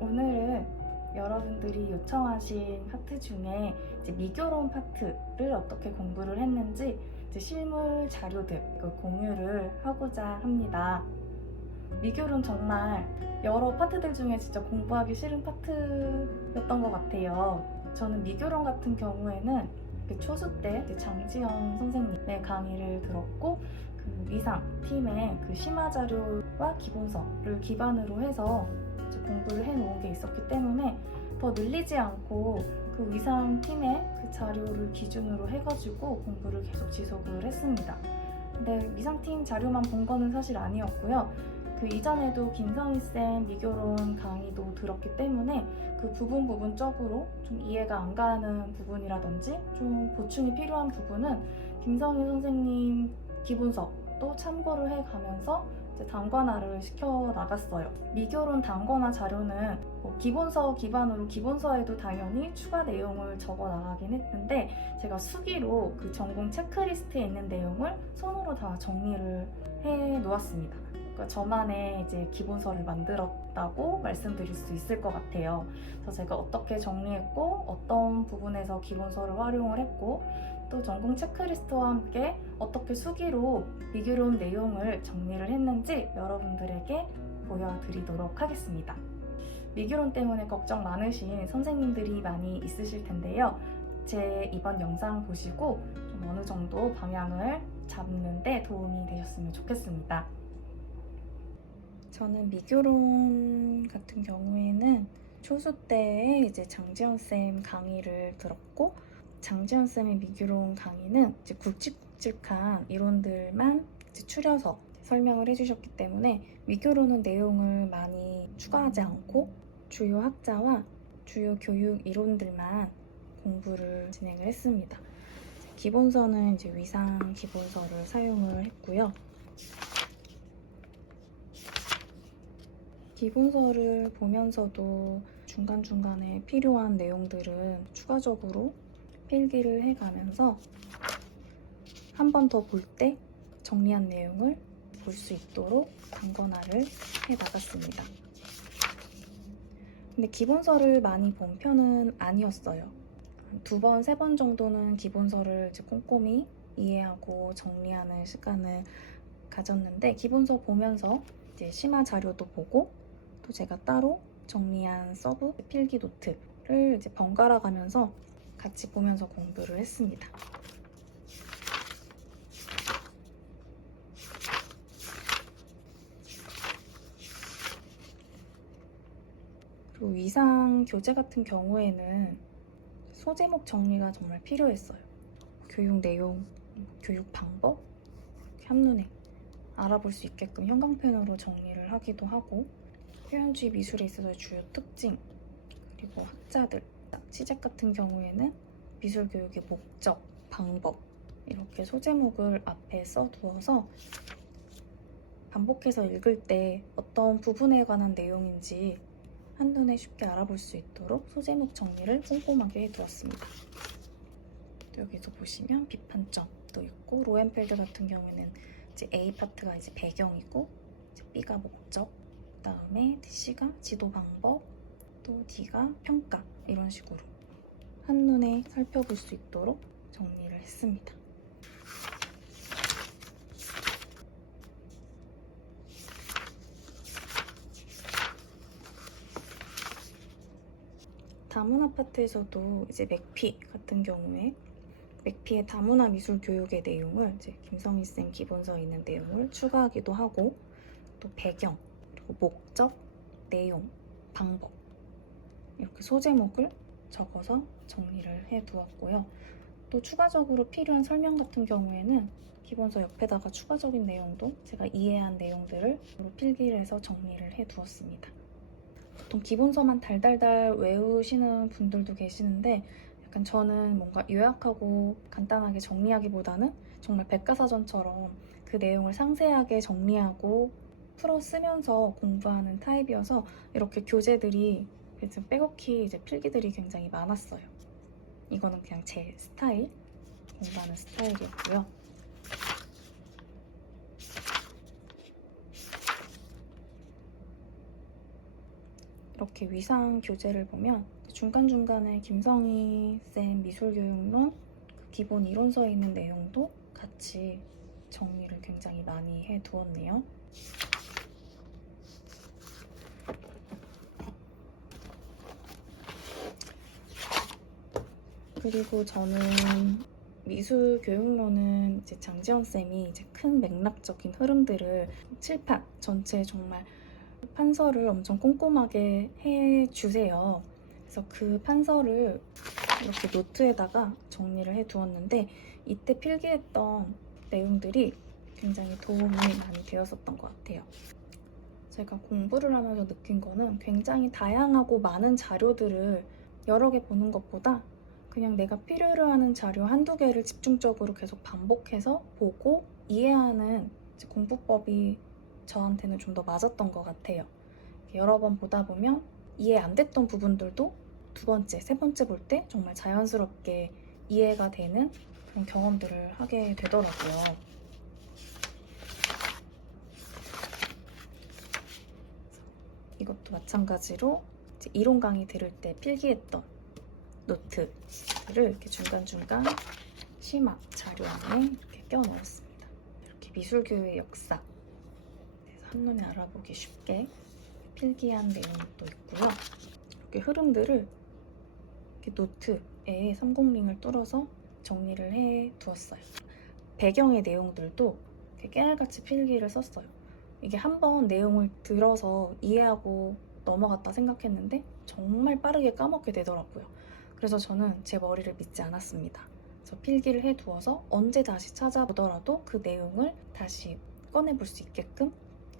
오늘은 여러분들이 요청하신 파트 중에 이제 미교론 파트를 어떻게 공부를 했는지 이제 실물 자료들 공유를 하고자 합니다. 미교론 정말 여러 파트들 중에 진짜 공부하기 싫은 파트였던 것 같아요. 저는 미교론 같은 경우에는 초수 때 장지연 선생님의 강의를 들었고 그 위상 팀의 그 심화 자료와 기본서를 기반으로 해서 공부를 해놓은 게 있었기 때문에 더 늘리지 않고 그 위상 팀의 그 자료를 기준으로 해가지고 공부를 계속 지속을 했습니다. 근데 위상팀 자료만 본 거는 사실 아니었고요. 그 이전에도 김성희쌤 미교론 강의도 들었기 때문에 그 부분적으로 좀 이해가 안 가는 부분이라든지 좀 보충이 필요한 부분은 김성희 선생님 기본서도 참고를 해가면서 단권화를 시켜 나갔어요. 미교론 단권화 자료는 기본서 기반으로 기본서에도 당연히 추가 내용을 적어 나가긴 했는데 제가 수기로 그 전공 체크리스트에 있는 내용을 손으로 다 정리를 해 놓았습니다. 그러니까 저만의 이제 기본서를 만들었다고 말씀드릴 수 있을 것 같아요. 그래서 제가 어떻게 정리했고 어떤 부분에서 기본서를 활용을 했고 또 전공 체크리스트와 함께 어떻게 수기로 미교론 내용을 정리를 했는지 여러분들에게 보여드리도록 하겠습니다. 미교론 때문에 걱정 많으신 선생님들이 많이 있으실 텐데요. 제 이번 영상 보시고 좀 어느 정도 방향을 잡는 데 도움이 되셨으면 좋겠습니다. 저는 미교론 같은 경우에는 초수 때에 이제 장지연쌤 강의를 들었고 장지연쌤의 미교론 강의는 이제 굵직굵직한 이론들만 이제 추려서 설명을 해주셨기 때문에 미교론은 내용을 많이 추가하지 않고 주요 학자와 주요 교육 이론들만 공부를 진행을 했습니다. 기본서는 이제 위상 기본서를 사용을 했고요. 기본서를 보면서도 중간중간에 필요한 내용들은 추가적으로 필기를 해가면서 한 번 더 볼 때 정리한 내용을 볼 수 있도록 단권화를 해 나갔습니다. 근데 기본서를 많이 본 편은 아니었어요. 2번, 3번 정도는 기본서를 이제 꼼꼼히 이해하고 정리하는 시간을 가졌는데 기본서 보면서 이제 심화 자료도 보고 또 제가 따로 정리한 서브 필기 노트를 이제 번갈아 가면서 같이 보면서 공부를 했습니다. 그리고 위상 교재 같은 경우에는 소제목 정리가 정말 필요했어요. 교육 내용, 교육 방법, 한눈에 알아볼 수 있게끔 형광펜으로 정리를 하기도 하고 표현주의 미술에 있어서의 주요 특징, 그리고 학자들, 시작 같은 경우에는 미술교육의 목적, 방법 이렇게 소제목을 앞에 써두어서 반복해서 읽을 때 어떤 부분에 관한 내용인지 한눈에 쉽게 알아볼 수 있도록 소제목 정리를 꼼꼼하게 해두었습니다. 여기서 보시면 비판점도 있고 로엔펠드 같은 경우에는 이제 A 파트가 이제 배경이고 이제 B가 목적, 그다음에 C가 지도 방법, 또 D가 평가 이런 식으로 한눈에 살펴볼 수 있도록 정리를 했습니다. 다문화 파트에서도 이제 맥피 같은 경우에 맥피의 다문화 미술 교육의 내용을 이제 김성희쌤 기본서에 있는 내용을 추가하기도 하고 또 배경, 그리고 목적, 내용, 방법 이렇게 소제목을 적어서 정리를 해두었고요. 또 추가적으로 필요한 설명 같은 경우에는 기본서 옆에다가 추가적인 내용도 제가 이해한 내용들을 필기를 해서 정리를 해두었습니다. 보통 기본서만 달달달 외우시는 분들도 계시는데 약간 저는 뭔가 요약하고 간단하게 정리하기보다는 정말 백과사전처럼 그 내용을 상세하게 정리하고 풀어 쓰면서 공부하는 타입이어서 이렇게 교재들이 빼곡히 이제 필기들이 굉장히 많았어요. 이거는 그냥 제 스타일, 공부하는 스타일이었고요. 이렇게 위상 교재를 보면 중간중간에 김성희 쌤 미술교육론 그 기본 이론서에 있는 내용도 같이 정리를 굉장히 많이 해두었네요. 그리고 저는 미술교육론은 이제 장지연 쌤이 이제 큰 맥락적인 흐름들을 칠판 전체에 정말 판서를 엄청 꼼꼼하게 해주세요. 그래서 그 판서를 이렇게 노트에다가 정리를 해두었는데 이때 필기했던 내용들이 굉장히 도움이 많이 되었었던 것 같아요. 제가 공부를 하면서 느낀 거는 굉장히 다양하고 많은 자료들을 여러 개 보는 것보다 그냥 내가 필요로 하는 자료 한두 개를 집중적으로 계속 반복해서 보고 이해하는 공부법이 저한테는 좀 더 맞았던 것 같아요. 여러 번 보다 보면 이해 안 됐던 부분들도 두 번째, 세 번째 볼 때 정말 자연스럽게 이해가 되는 그런 경험들을 하게 되더라고요. 이것도 마찬가지로 이제 이론 강의 들을 때 필기했던 노트를 이렇게 중간중간 심화 자료 안에 이렇게 껴 넣었습니다. 이렇게 미술교육의 역사, 그래서 한눈에 알아보기 쉽게 필기한 내용도 있고요. 이렇게 흐름들을 이렇게 노트에 306을 뚫어서 정리를 해 두었어요. 배경의 내용들도 이렇게 깨알같이 필기를 썼어요. 이게 한번 내용을 들어서 이해하고 넘어갔다 생각했는데 정말 빠르게 까먹게 되더라고요. 그래서 저는 제 머리를 믿지 않았습니다. 그래서 필기를 해 두어서 언제 다시 찾아보더라도 그 내용을 다시 꺼내볼 수 있게끔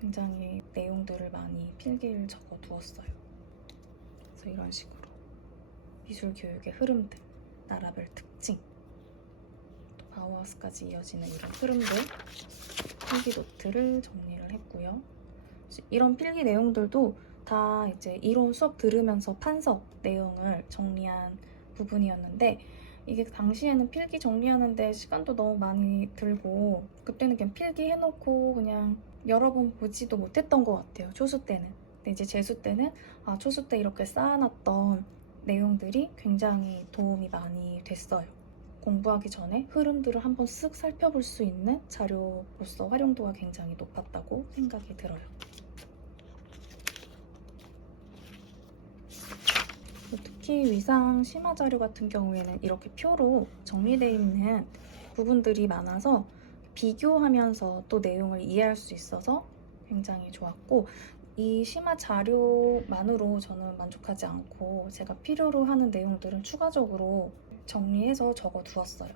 굉장히 내용들을 많이 필기를 적어 두었어요. 그래서 이런 식으로 미술교육의 흐름들, 나라별 특징, 또 바우하우스까지 이어지는 이런 흐름들 필기 노트를 정리를 했고요. 이런 필기 내용들도 다 이제 이론 수업 들으면서 판서 내용을 정리한 부분이었는데 이게 당시에는 필기 정리하는데 시간도 너무 많이 들고 그때는 그냥 필기 해놓고 그냥 여러 번 보지도 못했던 것 같아요. 초수 때는. 근데 이제 재수 때는 초수 때 이렇게 쌓아놨던 내용들이 굉장히 도움이 많이 됐어요. 공부하기 전에 흐름들을 한번 쓱 살펴볼 수 있는 자료로서 활용도가 굉장히 높았다고 생각이 들어요. 특히 위상 심화 자료 같은 경우에는 이렇게 표로 정리되어 있는 부분들이 많아서 비교하면서 또 내용을 이해할 수 있어서 굉장히 좋았고 이 심화 자료만으로 저는 만족하지 않고 제가 필요로 하는 내용들은 추가적으로 정리해서 적어 두었어요.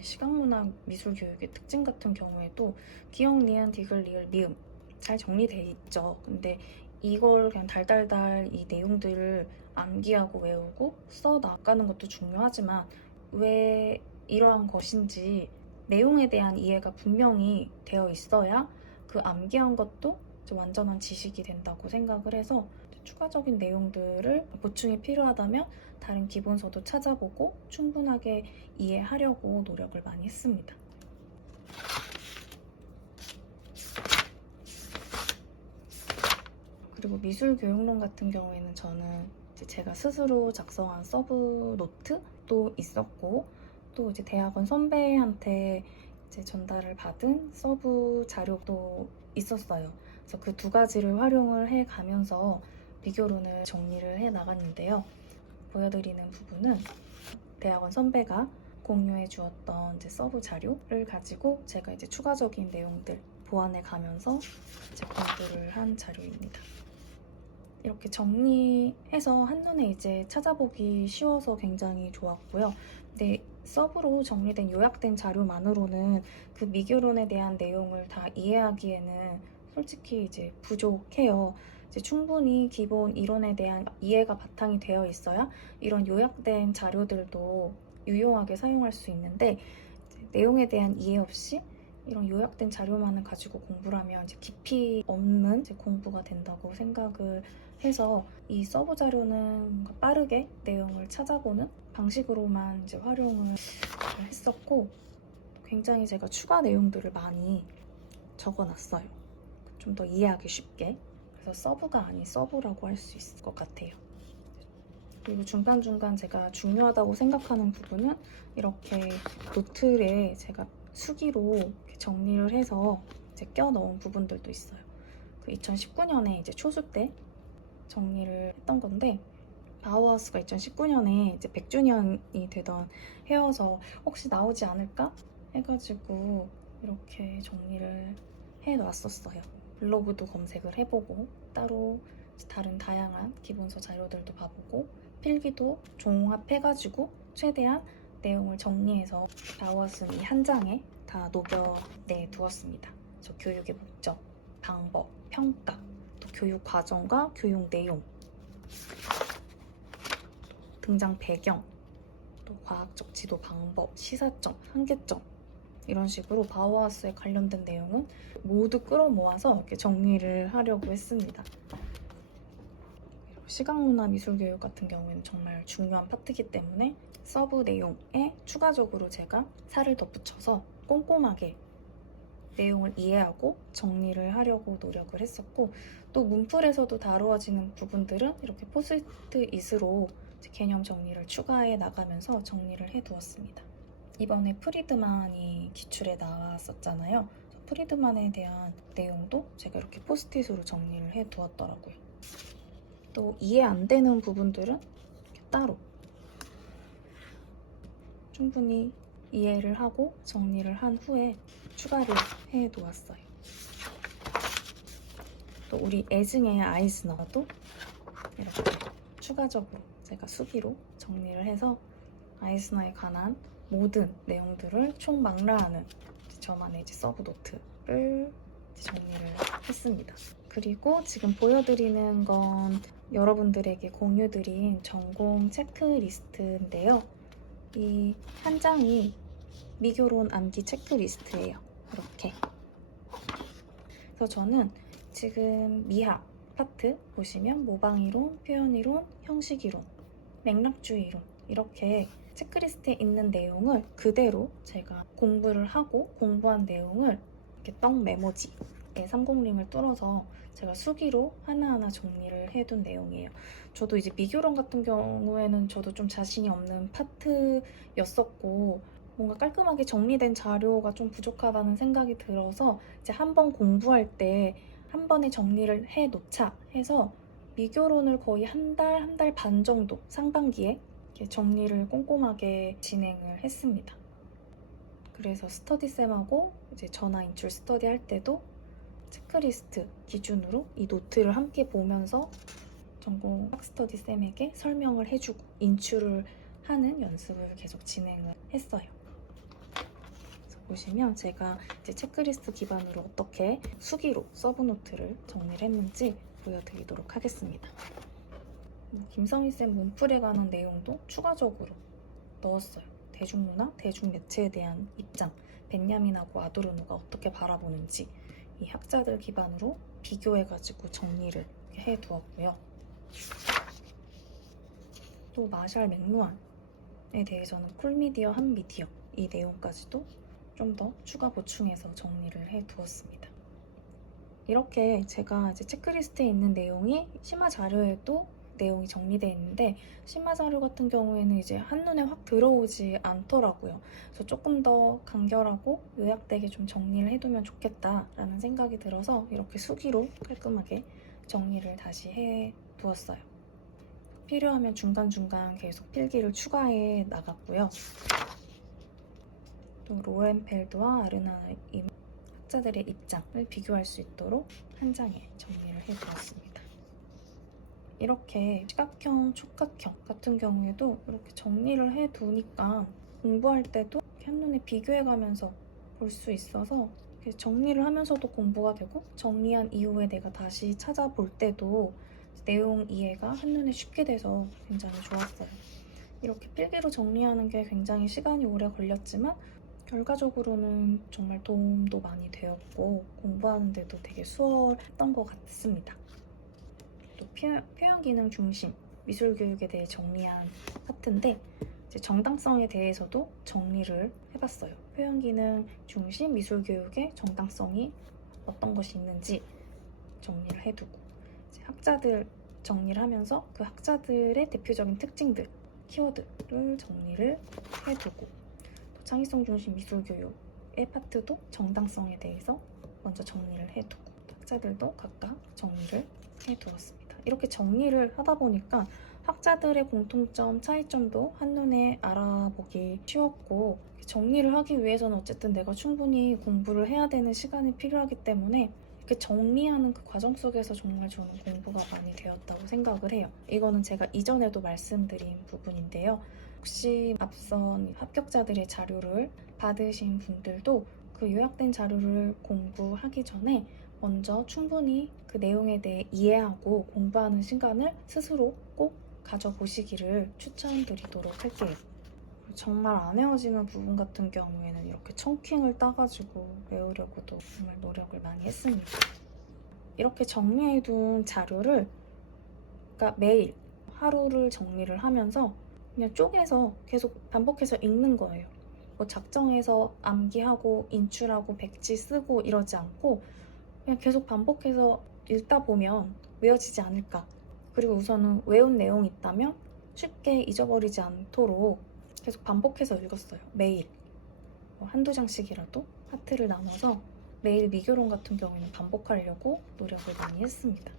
시각문화 미술교육의 특징 같은 경우에도 기역, 니은, 디귿, 리을, 미음 잘 정리돼 있죠. 근데 이걸 그냥 달달달 이 내용들을 암기하고 외우고 써 나가는 것도 중요하지만 왜 이러한 것인지 내용에 대한 이해가 분명히 되어 있어야 그 암기한 것도 완전한 지식이 된다고 생각을 해서 추가적인 내용들을 보충이 필요하다면 다른 기본서도 찾아보고 충분하게 이해하려고 노력을 많이 했습니다. 그리고 미술교육론 같은 경우에는 저는 이제 제가 스스로 작성한 서브 노트도 있었고 또 이제 대학원 선배한테 이제 전달을 받은 서브 자료도 있었어요. 그래서 그 두 가지를 활용을 해 가면서 미교론을 정리를 해 나갔는데요. 보여드리는 부분은 대학원 선배가 공유해 주었던 이제 서브 자료를 가지고 제가 이제 추가적인 내용들 보완해 가면서 이제 공부를 한 자료입니다. 이렇게 정리해서 한눈에 이제 찾아보기 쉬워서 굉장히 좋았고요. 근데 서브로 정리된 요약된 자료만으로는 그 미교론에 대한 내용을 다 이해하기에는 솔직히 이제 부족해요. 이제 충분히 기본 이론에 대한 이해가 바탕이 되어 있어야 이런 요약된 자료들도 유용하게 사용할 수 있는데 내용에 대한 이해 없이 이런 요약된 자료만을 가지고 공부를 하면 이제 깊이 없는 이제 공부가 된다고 생각을 해서 이 서브 자료는 뭔가 빠르게 내용을 찾아보는 방식으로만 이제 활용을 했었고 굉장히 제가 추가 내용들을 많이 적어놨어요. 좀 더 이해하기 쉽게. 그래서 서브가 아닌 서브라고 할 수 있을 것 같아요. 그리고 중간중간 제가 중요하다고 생각하는 부분은 이렇게 노트에 제가 수기로 이렇게 정리를 해서 이제 껴 넣은 부분들도 있어요. 그 2019년에 이제 초수 때 정리를 했던 건데, 바우하우스가 2019년에 이제 100주년이 되던 해여서 혹시 나오지 않을까 해가지고 이렇게 정리를 해놨었어요. 블로그도 검색을 해보고 따로 다른 다양한 기본서 자료들도 봐보고 필기도 종합해가지고 최대한 내용을 정리해서 바우하우스는 이 한 장에 다 녹여내 두었습니다. 저 교육의 목적, 방법, 평가, 또 교육 과정과 교육 내용, 등장 배경, 또 과학적 지도 방법, 시사점, 한계점 이런 식으로 바우하우스에 관련된 내용은 모두 끌어모아서 이렇게 정리를 하려고 했습니다. 시각문화 미술교육 같은 경우에는 정말 중요한 파트이기 때문에 서브 내용에 추가적으로 제가 살을 덧붙여서 꼼꼼하게 내용을 이해하고 정리를 하려고 노력을 했었고, 또 문풀에서도 다루어지는 부분들은 이렇게 포스트잇으로 개념 정리를 추가해 나가면서 정리를 해두었습니다. 이번에 프리드만이 기출에 나왔었잖아요. 프리드만에 대한 내용도 제가 이렇게 포스트잇으로 정리를 해두었더라고요. 또 이해 안 되는 부분들은 이렇게 따로 충분히 이해를 하고 정리를 한 후에 추가를 해두었어요. 또 우리 애증의 아이스너도 이렇게 추가적으로 제가 수기로 정리를 해서 아이스너에 관한 모든 내용들을 총망라하는 저만의 이제 서브 노트를 정리를 했습니다. 그리고 지금 보여드리는 건 여러분들에게 공유드린 전공 체크리스트인데요. 이 한 장이 미교론 암기 체크리스트예요. 이렇게. 그래서 저는 지금 미학 파트 보시면 모방이론, 표현이론, 형식이론, 맥락주의론 이렇게 체크리스트에 있는 내용을 그대로 제가 공부를 하고 공부한 내용을 이렇게 떡 메모지에 30링을 뚫어서 제가 수기로 하나하나 정리를 해둔 내용이에요. 저도 이제 미교론 같은 경우에는 저도 좀 자신이 없는 파트였었고 뭔가 깔끔하게 정리된 자료가 좀 부족하다는 생각이 들어서 이제 한번 공부할 때 한 번에 정리를 해 놓자 해서 미교론을 거의 한 달 반 정도 상반기에 이렇게 정리를 꼼꼼하게 진행을 했습니다. 그래서 스터디쌤하고 이제 전화 인출 스터디 할 때도 체크리스트 기준으로 이 노트를 함께 보면서 전공 학스터디쌤에게 설명을 해주고 인출을 하는 연습을 계속 진행을 했어요. 보시면 제가 이제 체크리스트 기반으로 어떻게 수기로 서브노트를 정리를 했는지 보여드리도록 하겠습니다. 김성희쌤 문풀에 관한 내용도 추가적으로 넣었어요. 대중문화, 대중매체에 대한 입장, 벤야민하고 아도르노가 어떻게 바라보는지 이 학자들 기반으로 비교해가지고 정리를 해두었고요. 또 마샬 맥루안에 대해서는 쿨미디어, 한미디어 이 내용까지도 좀 더 추가 보충해서 정리를 해두었습니다. 이렇게 제가 이제 체크리스트에 있는 내용이 심화 자료에도 내용이 정리되어 있는데 심화 자료 같은 경우에는 이제 한눈에 확 들어오지 않더라고요. 그래서 조금 더 간결하고 요약되게 좀 정리를 해두면 좋겠다라는 생각이 들어서 이렇게 수기로 깔끔하게 정리를 다시 해두었어요. 필요하면 중간중간 계속 필기를 추가해 나갔고요. 또 로엔펠드와 아르나임 학자들의 입장을 비교할 수 있도록 한 장에 정리를 해두었습니다. 이렇게 시각형, 촉각형 같은 경우에도 이렇게 정리를 해두니까 공부할 때도 한눈에 비교해가면서 볼 수 있어서 정리를 하면서도 공부가 되고 정리한 이후에 내가 다시 찾아볼 때도 내용 이해가 한눈에 쉽게 돼서 굉장히 좋았어요. 이렇게 필기로 정리하는 게 굉장히 시간이 오래 걸렸지만 결과적으로는 정말 도움도 많이 되었고 공부하는데도 되게 수월했던 것 같습니다. 또 표현 기능 중심 미술 교육에 대해 정리한 파트인데 이제 정당성에 대해서도 정리를 해봤어요. 표현기능 중심 미술교육의 정당성이 어떤 것이 있는지 정리를 해두고, 이제 학자들 정리를 하면서 그 학자들의 대표적인 특징들, 키워드를 정리를 해두고, 또 창의성 중심 미술교육의 파트도 정당성에 대해서 먼저 정리를 해두고, 학자들도 각각 정리를 해두었습니다. 이렇게 정리를 하다 보니까 학자들의 공통점, 차이점도 한눈에 알아보기 쉬웠고, 정리를 하기 위해서는 어쨌든 내가 충분히 공부를 해야 되는 시간이 필요하기 때문에 이렇게 정리하는 그 과정 속에서 정말 좋은 공부가 많이 되었다고 생각을 해요. 이거는 제가 이전에도 말씀드린 부분인데요. 혹시 앞선 합격자들의 자료를 받으신 분들도 그 요약된 자료를 공부하기 전에 먼저 충분히 그 내용에 대해 이해하고 공부하는 시간을 스스로 꼭 가져보시기를 추천드리도록 할게요. 정말 안 외워지는 부분 같은 경우에는 이렇게 청킹을 따가지고 외우려고도 정말 노력을 많이 했습니다. 이렇게 정리해둔 자료를, 그러니까 매일 하루를 정리를 하면서 그냥 쪼개서 계속 반복해서 읽는 거예요. 뭐 작정해서 암기하고 인출하고 백지 쓰고 이러지 않고 그냥 계속 반복해서 읽다 보면 외워지지 않을까. 그리고 우선은 외운 내용이 있다면 쉽게 잊어버리지 않도록 계속 반복해서 읽었어요. 매일. 한두 장씩이라도 파트를 나눠서 매일 미교론 같은 경우에는 반복하려고 노력을 많이 했습니다.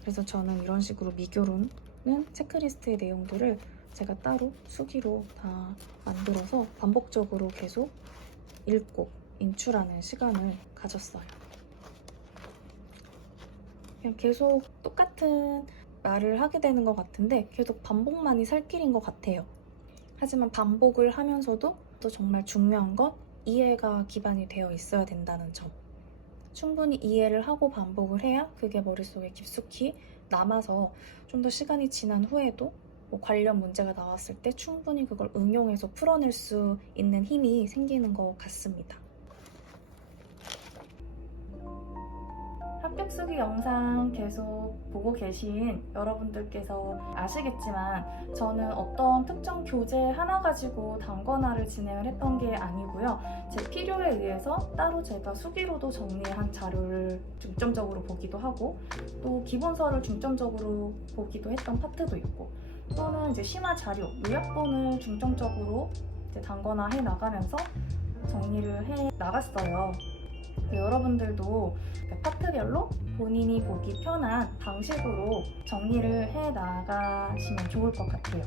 그래서 저는 이런 식으로 미교론은 체크리스트의 내용들을 제가 따로 수기로 다 만들어서 반복적으로 계속 읽고 인출하는 시간을 가졌어요. 그냥 계속 똑같은 말을 하게 되는 것 같은데 계속 반복만이 살 길인 것 같아요. 하지만 반복을 하면서도 또 정말 중요한 건 이해가 기반이 되어 있어야 된다는 점. 충분히 이해를 하고 반복을 해야 그게 머릿속에 깊숙이 남아서 좀 더 시간이 지난 후에도 뭐 관련 문제가 나왔을 때 충분히 그걸 응용해서 풀어낼 수 있는 힘이 생기는 것 같습니다. 합격 수기 영상 계속 보고 계신 여러분들께서 아시겠지만 저는 어떤 특정 교재 하나 가지고 단권화를 진행을 했던 게 아니고요. 제 필요에 의해서 따로 제가 수기로도 정리한 자료를 중점적으로 보기도 하고 또 기본서를 중점적으로 보기도 했던 파트도 있고 또는 이제 심화 자료, 요약본을 중점적으로 이제 단권화해 나가면서 정리를 해 나갔어요. 여러분들도 파트별로 본인이 보기 편한 방식으로 정리를 해 나가시면 좋을 것 같아요.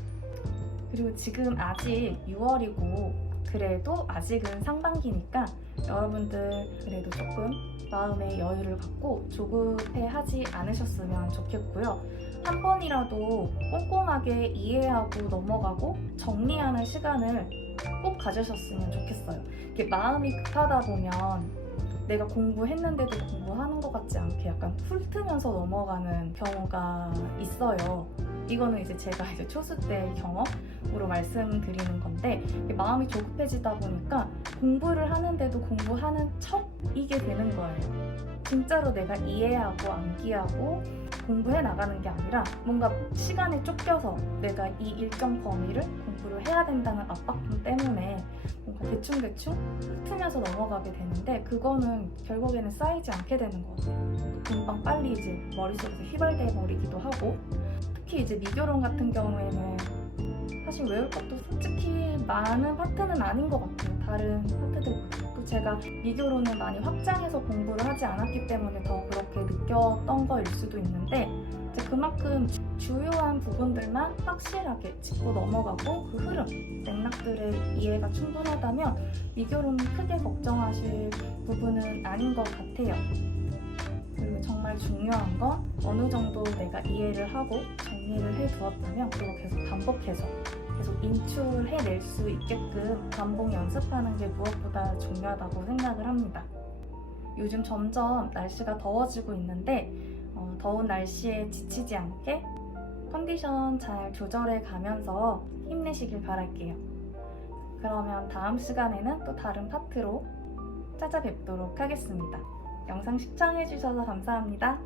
그리고 지금 아직 6월이고 그래도 아직은 상반기니까 여러분들 그래도 조금 마음의 여유를 갖고 조급해하지 않으셨으면 좋겠고요. 한 번이라도 꼼꼼하게 이해하고 넘어가고 정리하는 시간을 꼭 가지셨으면 좋겠어요. 이게 마음이 급하다 보면 내가 공부했는데도 공부하는 것 같지 않게 약간 훑으면서 넘어가는 경우가 있어요. 이거는 이제 제가 이제 초수 때 경험으로 말씀드리는 건데 마음이 조급해지다 보니까 공부를 하는데도 공부하는 척이게 되는 거예요. 진짜로 내가 이해하고 암기하고 공부해 나가는 게 아니라 뭔가 시간에 쫓겨서 내가 이 일정 범위를 공부를 해야 된다는 압박감 때문에 뭔가 대충대충 훑으면서 넘어가게 되는데 그거는 결국에는 쌓이지 않게 되는 것 같아요. 금방 빨리 이제 머릿속에서 휘발돼 버리기도 하고 특히 이제 미교론 같은 경우에는 사실 외울 것도 솔직히 많은 파트는 아닌 것 같아요. 다른 파트들보다. 또 제가 미교론을 많이 확장해서 공부를 하지 않았기 때문에 더 그렇게 느꼈던 거일 수도 있는데 이제 그만큼 주요한 부분들만 확실하게 짚고 넘어가고 그 흐름, 맥락들의 이해가 충분하다면 미교론은 크게 걱정하실 부분은 아닌 것 같아요. 그리고 정말 중요한 건 어느 정도 내가 이해를 하고 정리를 해두었다면 그거 계속 반복해서 계속 인출해낼 수 있게끔 반복 연습하는 게 무엇보다 중요하다고 생각을 합니다. 요즘 점점 날씨가 더워지고 있는데 더운 날씨에 지치지 않게 컨디션 잘 조절해 가면서 힘내시길 바랄게요. 그러면 다음 시간에는 또 다른 파트로 찾아뵙도록 하겠습니다. 영상 시청해주셔서 감사합니다.